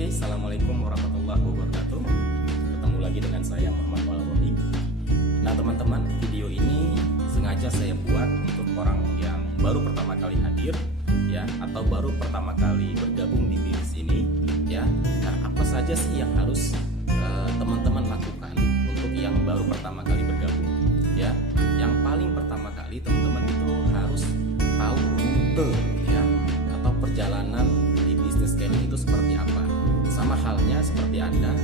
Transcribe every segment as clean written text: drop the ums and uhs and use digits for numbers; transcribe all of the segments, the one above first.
Oke, assalamualaikum warahmatullahi wabarakatuh. Ketemu lagi dengan saya Muhammad Walroni. Nah teman-teman, video ini sengaja saya buat untuk orang yang baru pertama kali hadir, ya, atau baru pertama kali bergabung di bisnis ini, ya. Nah, apa saja sih yang harus teman-teman lakukan untuk yang baru pertama kali bergabung, ya? Yang paling pertama kali teman-teman itu harus tahu rute, ya, atau perjalanan di bisnis scaling itu seperti apa. Sama halnya seperti Anda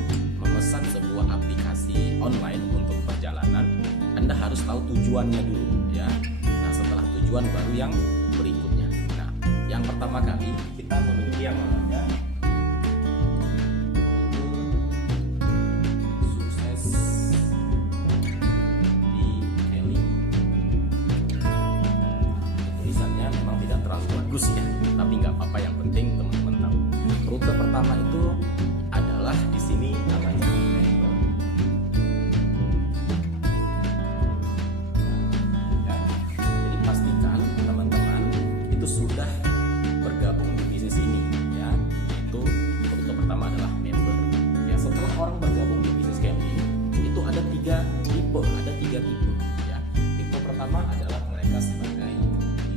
memesan sebuah aplikasi online untuk perjalanan, Anda harus tahu tujuannya dulu, ya. Nah, setelah tujuan baru yang berikutnya. Nah, yang pertama kali kita memiliki yang namanya sukses di scaling. Tulisannya memang tidak terlalu bagus, ya, tapi nggak apa-apa, yang penting teman-teman tahu. Rute pertama itu adalah di sini namanya member. Ya, jadi pastikan teman-teman itu sudah bergabung di bisnis ini, ya. Itu rute pertama adalah member. Ya, setelah orang bergabung di bisnis scaling itu ada tiga tipe, ya. Tipe pertama adalah mereka sebagai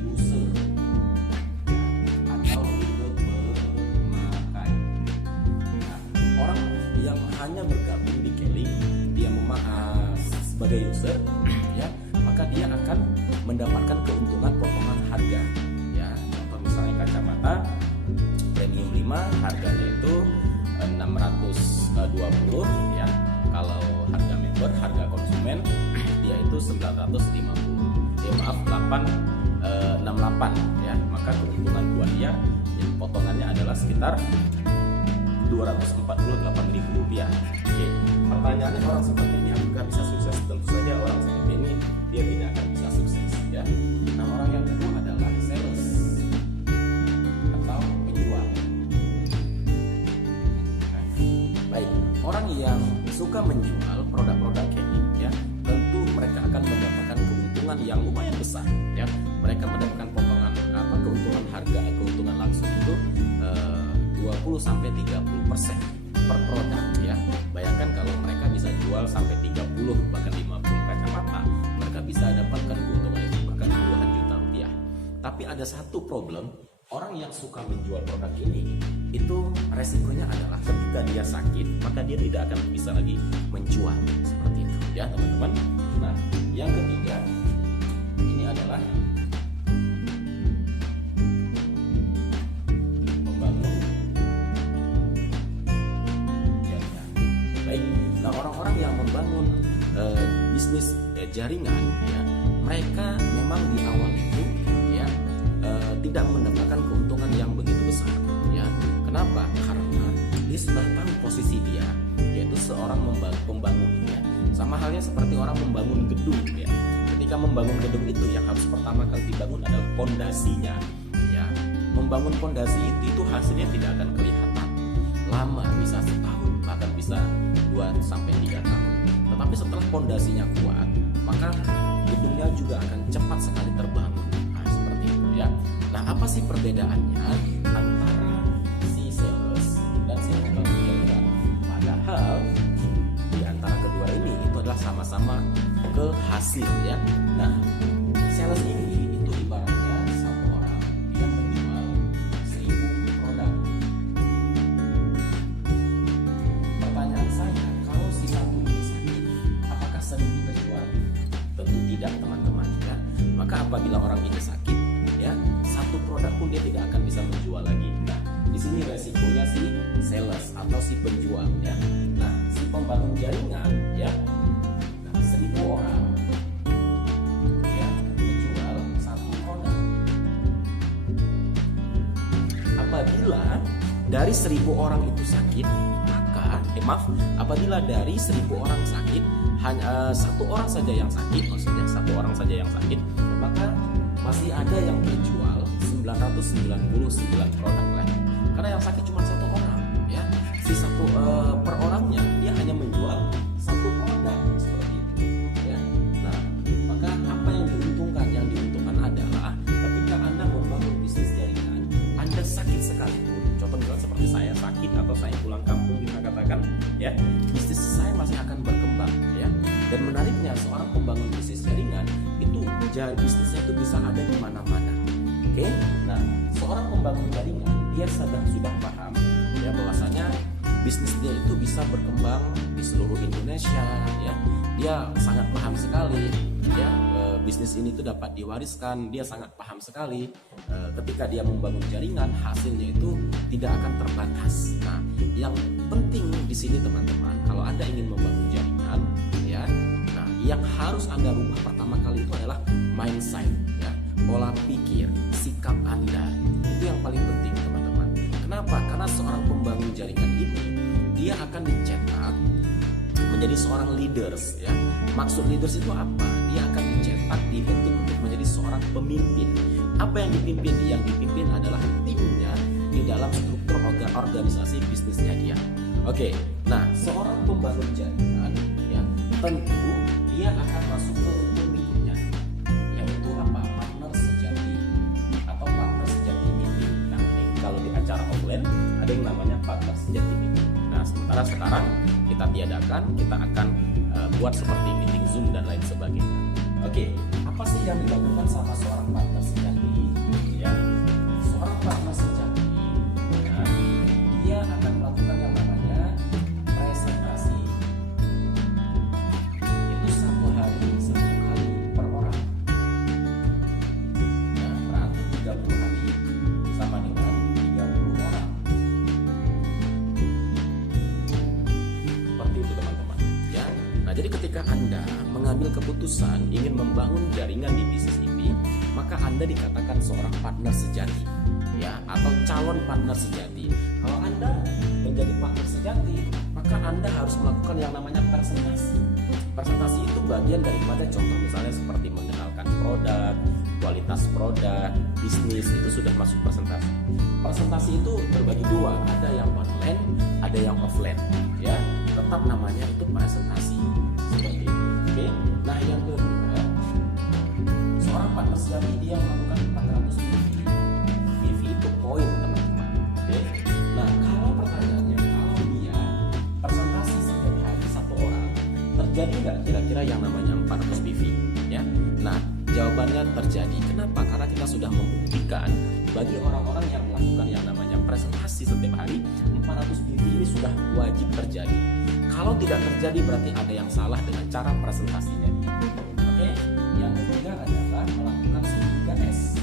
user. Hanya bergabung di scaling, dia sebagai user, ya, maka dia akan mendapatkan keuntungan potongan harga, ya. Contoh misalnya kacamata premium 5 harganya itu 620, ya. Kalau harga member, harga konsumen dia itu 950, ya, maaf 868, ya. Maka keuntungan buat dia potongannya adalah sekitar Rp248.000. Oke, pertanyaannya, orang seperti ini apakah bisa sukses? Tentu saja orang seperti ini dia tidak akan bisa sukses, ya. Nah, orang yang kedua adalah sales atau penjual. Nah, baik, orang yang suka menjual produk-produk scaling, ya, tentu mereka akan mendapatkan keuntungan yang lumayan besar, ya. Mereka mendapatkan potongan keuntungan harga, keuntungan langsung itu 20-30% per produk, ya. Bayangkan kalau mereka bisa jual sampai 30 bahkan 50 kacamata, mereka bisa dapatkan keuntungan itu bahkan puluhan juta rupiah. Tapi ada satu problem, orang yang suka menjual produk ini itu resikonya adalah ketika dia sakit, maka dia tidak akan bisa lagi menjual, seperti itu, ya teman-teman. Nah, yang ketiga ini adalah orang-orang yang membangun bisnis jaringan, ya, mereka memang di awal itu, ya, tidak mendapatkan keuntungan yang begitu besar, ya. Kenapa? Karena dia sudah tahu posisi dia, yaitu seorang pembangun, ya. Sama halnya seperti orang membangun gedung, ya. Ketika membangun gedung itu yang harus pertama kali dibangun adalah pondasinya, ya. Membangun pondasi itu hasilnya tidak akan kelihatan lama, bisa setahun, bahkan bisa 2-3 tahun. Tetapi setelah pondasinya kuat, maka gedungnya juga akan cepat sekali terbangun. Nah, seperti itu, ya. Nah, apa sih perbedaannya antara si sales dan si pembangun jaringan? Padahal di antara kedua ini itu adalah sama-sama ke hasil, ya. Nah, sales ini itu ibaratnya satu orang yang menjual 1000 produk. Pertanyaan saya, kalau si satu ini sakit, apakah 1000 terjual? Tentu tidak, teman-teman, ya. Maka apabila orang ini sakit, ya, satu produk pun dia tidak akan bisa menjual lagi. Nah, di sini resikonya si sales atau si penjual, ya. Nah, si pembangun jaringan, ya, 1000 orang, ya, menjual satu produk. Apabila dari 1000 orang itu sakit, apabila dari 1000 orang sakit hanya satu orang saja yang sakit, maksudnya satu orang saja yang sakit, maka masih ada yang menjual 999 produk lagi. Karena yang sakit cuma satu orang, ya. Si satu per orangnya dia hanya menjual satu produk, seperti itu, ya. Nah, maka apa yang diuntungkan? Yang diuntungkan adalah ketika Anda membangun bisnis jaringan, Anda sakit sekalipun, contoh misalnya seperti saya saya sakit atau saya pulang kampung kita katakan, ya, bisnis saya masih akan berkembang, ya. Dan menariknya seorang pembangun bisnis jaringan itu bisnisnya itu bisa ada di mana-mana. Oke, nah seorang pembangun jaringan dia sudah paham ya bahwasanya bisnis dia itu bisa berkembang di seluruh Indonesia, ya. Dia sangat paham sekali, ya, bisnis ini tuh dapat diwariskan. Dia sangat paham sekali ketika dia membangun jaringan hasilnya itu tidak akan terbatas. Nah, yang penting di sini teman-teman, kalau Anda ingin membangun jaringan, ya, nah yang harus Anda rubah pertama kali itu adalah mindset, ya, pola pikir, sikap Anda. Itu yang paling penting teman-teman. Kenapa? Karena seorang pembangun jaringan ini dia akan dicetak menjadi seorang leaders, ya. Maksud leaders itu apa? Dia akan dicetak, dibentuk untuk menjadi seorang pemimpin. Apa yang dipimpin? Yang dipimpin adalah timnya di dalam struktur organisasi bisnisnya dia. Oke, nah seorang pembangun jaringan, ya, tentu dia akan masuk ke berikutnya, yaitu apa? Partner sejati atau partner sejati meeting. Nah, ini kalau di acara offline ada yang namanya partner sejati meeting. Nah, sementara sekarang kita tiadakan, kita akan buat seperti meeting Zoom dan lain sebagainya. Oke, apa sih yang dilakukan sama seorang partner sejati? Ya, seorang partner sejati, ya, dia akan melakukan yang namanya presentasi. Itu satu kali per orang. Ya, berarti 30 hari sama dengan 30 orang. Seperti itu teman-teman, ya. Nah, jadi ketika Anda mengambil keputusan ingin membangun jaringan di bisnis ini, maka Anda dikatakan seorang partner sejati, ya, atau calon partner sejati. Kalau Anda menjadi partner sejati, maka Anda harus melakukan yang namanya presentasi. Presentasi itu bagian daripada contoh misalnya seperti mengenalkan produk, kualitas produk, bisnis, itu sudah masuk presentasi. Presentasi itu terbagi dua, ada yang online, ada yang offline, ya. Tetap namanya itu presentasi. Seperti itu. Oke. Nah, yang kedua, seorang partner sejati dia melakukan 400 PV. PV itu poin, teman-teman. Oke. Nah, kalau pertanyaannya, kalau dia presentasi setiap hari satu orang, terjadi nggak kira-kira yang namanya 400 PV? Ya. Nah, jawabannya terjadi. Kenapa? Karena kita sudah membuktikan bagi orang-orang yang melakukan yang namanya presentasi setiap hari, 400 PV ini sudah wajib terjadi. Kalau tidak terjadi berarti ada yang salah dengan cara presentasinya. Oke, yang ketiga adalah melakukan 3S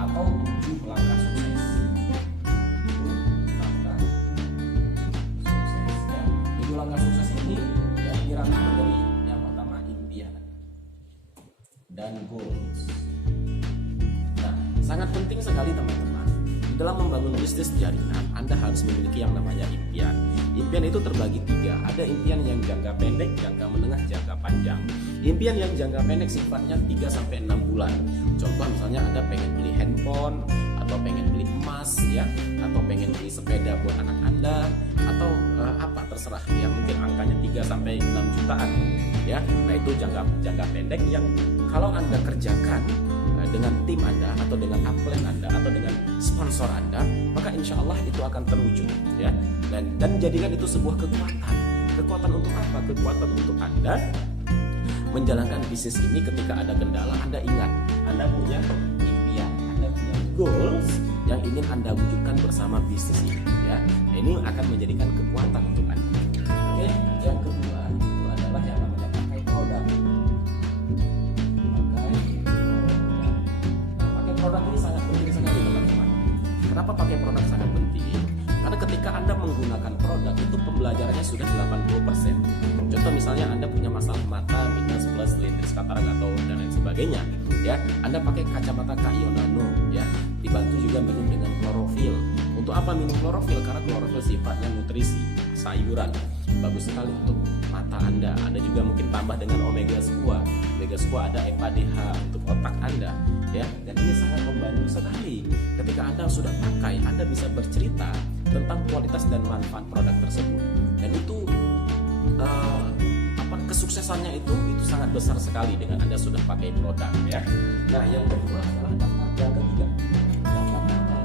atau 7 langkah sukses. 7 langkah sukses ini ya dirangkum dari yang pertama impian dan goals. Nah, sangat penting sekali teman-teman. Dalam membangun bisnis jaringan, Anda harus memiliki yang namanya impian. Impian itu terbagi 3. Ada impian yang jangka pendek, jangka menengah, jangka panjang. Impian yang jangka pendek sifatnya 3-6 bulan. Contoh misalnya Anda pengen beli handphone, atau pengen beli emas, ya, atau pengen beli sepeda buat anak Anda, atau apa terserah, ya, mungkin angkanya 3-6 jutaan, ya. Nah, itu jangka pendek yang kalau Anda kerjakan dengan tim Anda atau dengan upline Anda atau dengan sponsor Anda, maka insya Allah itu akan terwujud, ya. Dan jadikan itu sebuah kekuatan. Kekuatan untuk apa? Kekuatan untuk Anda menjalankan bisnis ini. Ketika ada kendala, Anda ingat Anda punya impian, Anda punya goals yang ingin Anda wujudkan bersama bisnis ini, ya. Ini akan menjadikan kekuatan untuk Anda. Oke, yang kedua itu adalah yang namanya pakai produk. Produk ini sangat penting sekali teman-teman. Kenapa pakai produk sangat penting? Karena ketika Anda menggunakan produk itu pembelajarannya sudah 80%. Contoh misalnya Anda punya masalah mata, minus, plus, lentis, katarak atau dan lain sebagainya, ya. Anda pakai kacamata Kaio Nano, ya. Dibantu juga minum dengan klorofil. Untuk apa minum klorofil? Karena klorofil sifatnya nutrisi, sayuran. Bagus sekali untuk mata Anda. Anda juga mungkin tambah dengan omega squat. Omega squat ada EPA-DH untuk otak Anda, ya. Dan ini sangat membantu sekali. Ketika Anda sudah pakai, Anda bisa bercerita tentang kualitas dan manfaat produk tersebut. Dan itu kesuksesannya itu sangat besar sekali dengan Anda sudah pakai produk, ya. Nah, yang kedua adalah yang ketiga, daftar nama.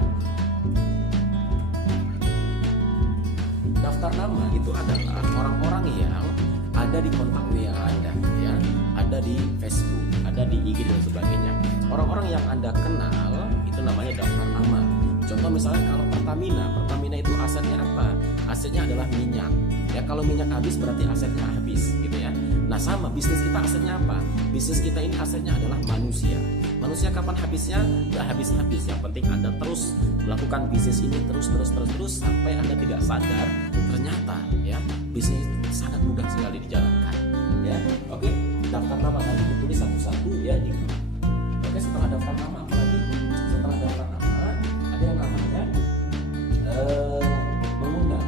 daftar nama itu adalah orang-orang yang ada di kontak WA Anda, ya, ada di Facebook, ada di IG dan sebagainya. Orang-orang yang Anda kenal itu namanya daftar nama. Contoh misalnya kalau Pertamina itu asetnya apa? Asetnya adalah minyak. Ya, kalau minyak habis berarti asetnya habis, gitu ya. Nah, sama bisnis kita asetnya apa? Bisnis kita ini asetnya adalah manusia. Manusia kapan habisnya? Gak habis-habis. Yang penting Anda terus melakukan bisnis ini terus sampai Anda tidak sadar ternyata ya bisnis itu sangat mudah sekali dijalankan. Ya, oke. Daftar nama tadi ditulis satu-satu ya di. Oke, setelah daftar nama apa lagi? Setelah daftar nama ada yang namanya mengundang.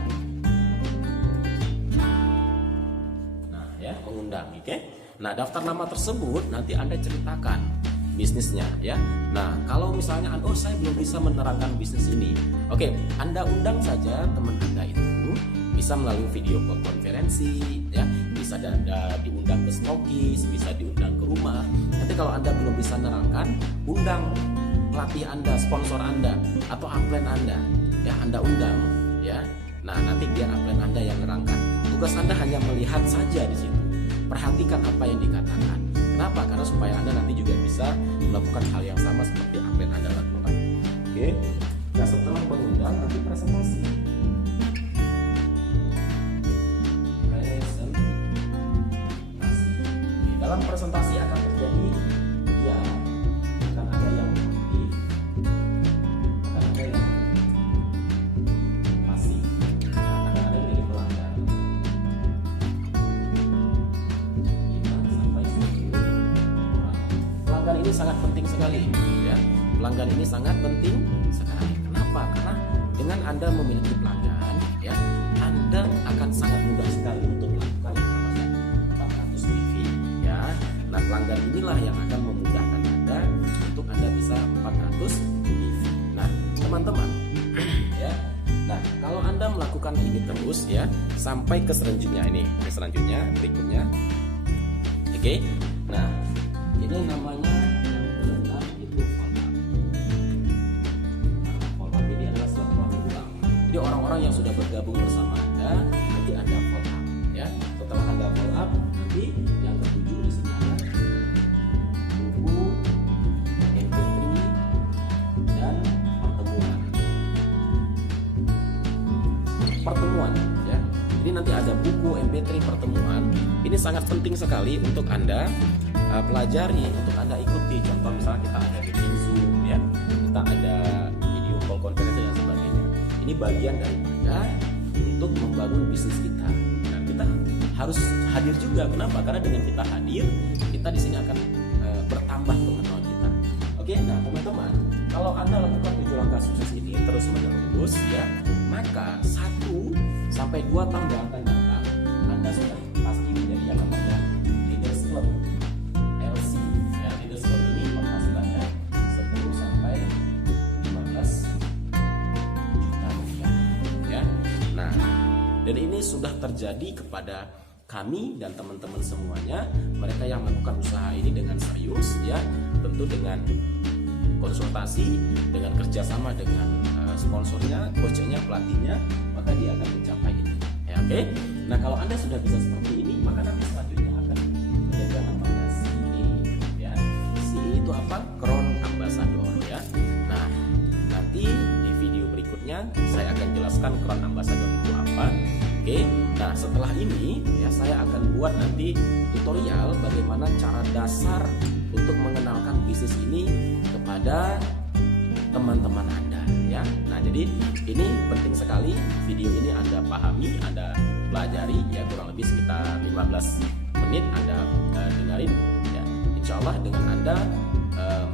Nah, ya, mengundang, oke. Nah, daftar nama tersebut nanti Anda ceritakan bisnisnya ya. Nah, kalau misalnya saya belum bisa menerangkan bisnis ini. Oke, Anda undang saja teman Anda itu. Bisa melalui video call konferensi ya, bisa diundang ke stokis, bisa diundang ke rumah. Nanti kalau Anda belum bisa menerangkan, undang pelatih Anda, sponsor Anda atau upline Anda. Ya, Anda undang ya. Nah, nanti biar upline Anda yang menerangkan. Tugas Anda hanya melihat saja di situ. Perhatikan apa yang dikatakan. Kenapa? Karena supaya Anda nanti juga bisa melakukan hal yang sama seperti apa yang Anda lakukan. Oke. Nah, setelah mengundang nanti presentasi. Dalam presentasi akan terjadi ya akan ada yang aktif, akan ada yang pasif, akan ada yang jadi pelanggan. 5 sampai 10 orang. Pelanggan ini sangat penting sekali ya. Pelanggan ini sangat penting sekali. Kenapa? Karena dengan Anda memiliki pelanggan ya, Anda akan sangat mudah sekali untuk melakukan yang namanya 400 TV ya. Nah, pelanggan inilah yang akan memudahkan Anda untuk Anda bisa 400 TV. Nah, teman-teman ya. Nah, kalau Anda melakukan ini terus ya sampai ke selanjutnya berikutnya. Oke. Nah, ini namanya yang benar itu follow up. Nah, follow up ini adalah silaturahmi ulang. Jadi orang-orang yang sudah bergabung bersama Anda nanti Anda follow up ya. Setelah Anda follow up nanti yang ketujuh di sini ada buku, MP3 dan pertemuan ya. Jadi nanti ada buku, MP3, pertemuan. Ini sangat penting sekali untuk Anda pelajari, untuk Anda ikuti. Contoh misalnya kita ada meeting Zoom ya, kita ada video call konferensi dan sebagainya. Ini bagian daripada untuk membangun bisnis kita. Dan kita harus hadir juga. Kenapa? Karena dengan kita hadir, kita di sini akan bertambah pengetahuan kita. Oke, nah teman-teman, kalau Anda lakukan 7 langkah sukses ini terus menerus ya, maka 1 sampai 2 tahun yang akan datang, Anda sudah pasti menjadi yang namanya Leaders Club LC. Ya, Leaders Club ini penghasilannya 10 sampai 15 juta rupiah. Ya, nah, dan ini sudah terjadi kepada kami dan teman-teman semuanya, mereka yang melakukan usaha ini dengan serius ya, tentu dengan konsultasi, dengan kerjasama dengan sponsornya, coachnya, pelatihnya, maka dia akan mencapai ini ya. Oke. Nah, kalau Anda sudah bisa seperti ini, maka nanti selanjutnya akan menjadi namanya CE ya. CE itu apa? Crown Ambassador ya. Nah, nanti di video berikutnya saya akan jelaskan Crown Ambassador itu apa. Oke. Nah, setelah ini ya saya akan buat nanti tutorial bagaimana cara dasar untuk mengenalkan bisnis ini kepada teman-teman Anda ya. Nah, jadi ini penting sekali, video ini Anda pahami, Anda pelajari ya, kurang lebih sekitar 15 menit Anda dengarin ya. Insya Allah dengan Anda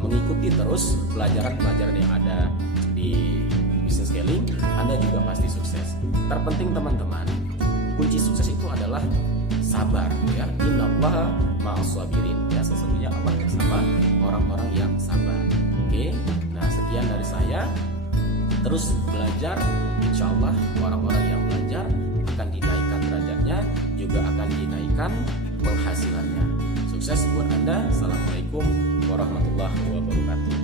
mengikuti terus pelajaran-pelajaran yang ada di Business Scaling, Anda juga pasti sukses. Terpenting teman-teman, kunci sukses itu adalah sabar ya. Innallaha ma'as-sabirin ya, sesungguhnya Allah bersama orang-orang yang sabar. Oke. Nah, sekian dari saya. Terus belajar, insya Allah orang-orang yang belajar akan dinaikkan derajatnya, juga akan dinaikkan penghasilannya. Sukses buat Anda. Assalamualaikum warahmatullahi wabarakatuh.